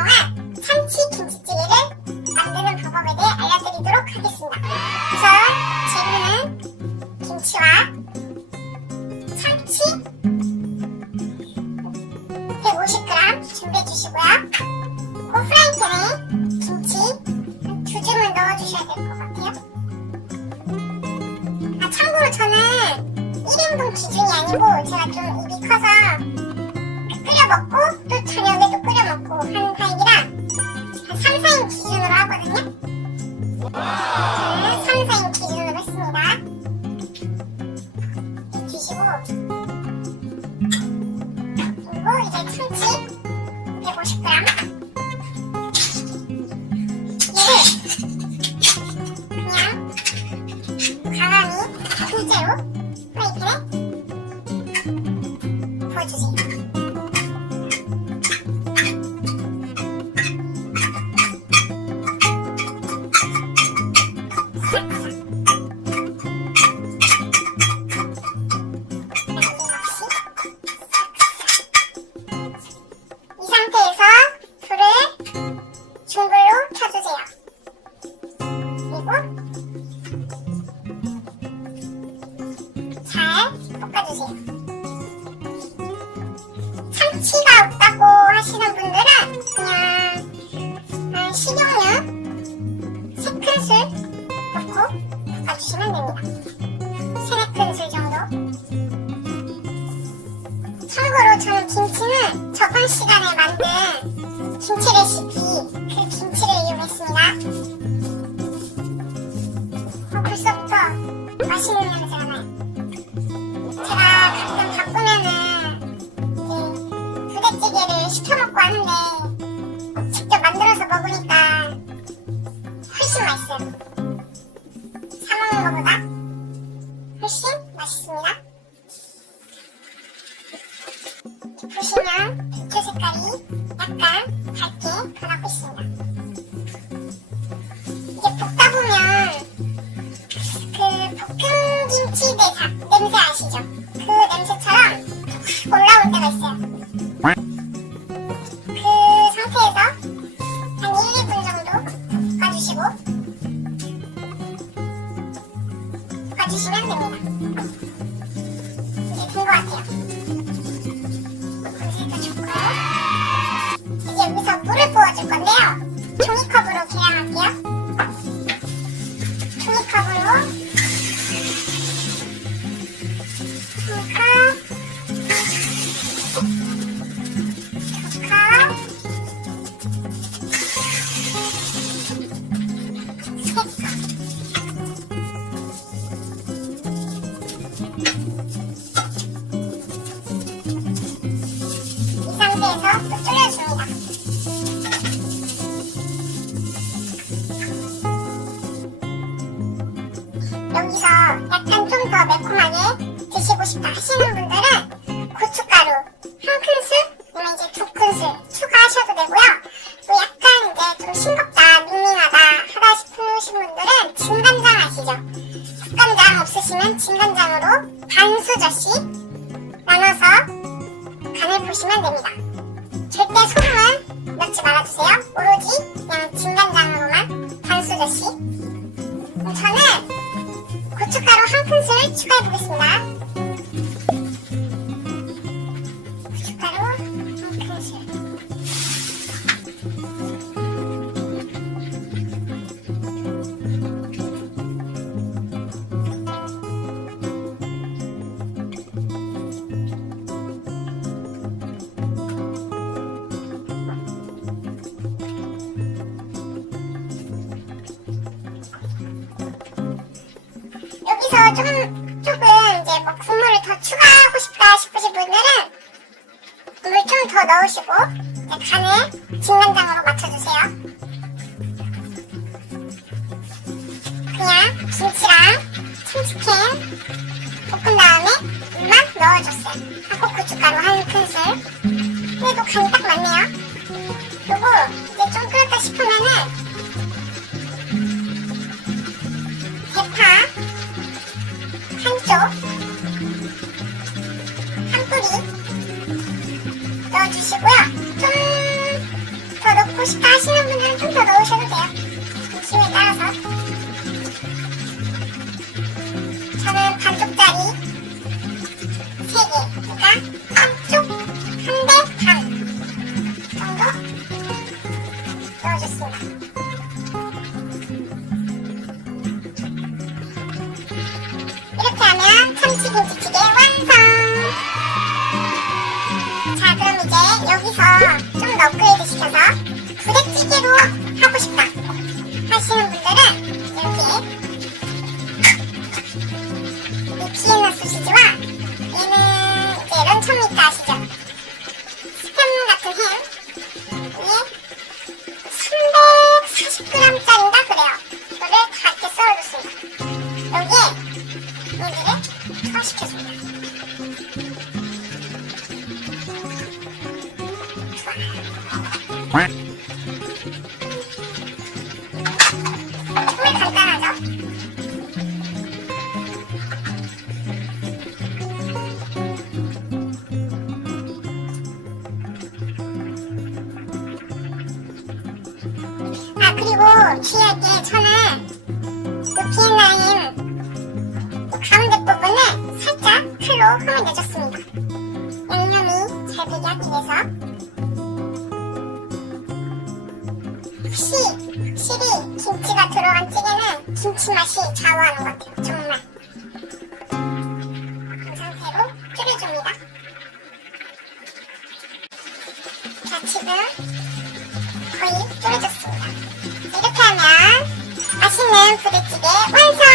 유용한 참치김치찌개를 만드는 방법에 대해 알려드리도록 하겠습니다. 우선 재료는 김치와 참치 150g 준비해 주시고요. 그 프라이팬에 김치 2줌을 넣어주셔야 될 것 같아요. 참고로 저는 1인분 기준이 아니고 제가 좀 입이 커서 끓여 먹고 또 저녁에도 끓여 먹고 하는 타입이라 한 3, 4인 기준으로 하거든요. 저는 3, 4인 기준으로 했습니다. 이렇게 주시고 그리고 이제 참치 150g 얘를 그냥 가만히 통째로 프라이팬에 부어주세요. 이 상태에서 불을 중불로 켜주세요. 그리고 잘 볶아주세요. 참치가 없다고 하시는 분들은 그냥 식용유 3큰술 넣고 볶아주시면 됩니다. 3-4큰술 정도. 참고로 저는 김치는 저번 시간에 만든 김치 레시피 그 김치를 이용했습니다. 벌써부터 맛있는 냄새가 나요. 제가 가끔 바쁘면은 부대찌개를 시켜먹고 하는데 직접 만들어서 먹으니까 훨씬 맛있어요. 사 먹는 것보다 훨씬 맛있습니다. 보시면 부추 색깔이 약간 밝게 변하고 있습니다. 이게 볶다 보면 그 볶음김치 냄새 아시죠? 그 냄새처럼 올라올 때가 있어요. 그 상태에서 한 1-2분 정도 볶아주시고 볶아주시면 됩니다. 이제 된 것 같아요. 냄새도 좋고요. 이제 여기서 물을 부어줄 건데요. 종이컵으로 계량할게요. 종이컵으로 이 상태에서 또 졸여줍니다. 여기서 약간 좀 더 매콤하게 드시고 싶다 하시는 분들은 고춧가루 1큰술 아니면 이제 2큰술 추가하셔도 되고요. 또 약간 이제 좀 싱겁다 밍밍하다 하다 싶으신 분들은 진간장 아시죠? 국간장 없으시면 진간장으로 반 수저씩 나눠서 간을 보시면 됩니다. 절대 소금은 넣지 말아주세요. 오로지 그냥 진간장으로만 반 수저씩. 저는 고춧가루 1큰술 추가해보겠습니다. 고춧가루 1큰술. 여기서 조금 이제 뭐 국물을 더 추가하고 싶다 싶으신 분들은 물 좀 더 넣으시고 간을 진간장으로 맞춰주세요. 그냥 김치랑 참치캔 볶은 다음에 물만 넣어줬어요. 하고 고춧가루 1큰술. 그래도 간이 딱 맞네요. 그리고 이제 좀 끓었다 싶으면은 대파 한쪽 한 뿌리 넣어주시고요. 좀 더 넣고 넣고 싶다 하시는 분들은 좀 더 넣으셔도 돼요. 기호에 따라서. 저는 반쪽짜리 3개, 그러니까 한쪽 1대 반 정도 넣어줬습니다. 이렇게 하면 참치김치찌개 완성! 자, 그럼 이제 여기서 좀 더 업그레이드 시켜서 부대찌개로 하고 싶다 하시는 분들은 이렇게 이 비엔나 소시지와 얘는 이제 런천미트 아시죠? 스팸 같은 햄 위에 340g짜리인가 그래요. 이거를 다 이렇게 썰어줬습니다. 여기에 여기를 투하시켜줍니다. 정말 간단하죠? 아, 그리고 주의할 게 저는 이 비엔나 햄 가운데 부분을 살짝 칼로 흠을 내줬습니다. 양념이 잘 배게 하기 위해서. 확실히 김치가 들어간 찌개는 김치 맛이 좌우하는 것 같아요. 정말. 이 상태로 끓여줍니다. 자, 지금 거의 끓여졌습니다. 이렇게 하면 맛있는 부대찌개 완성!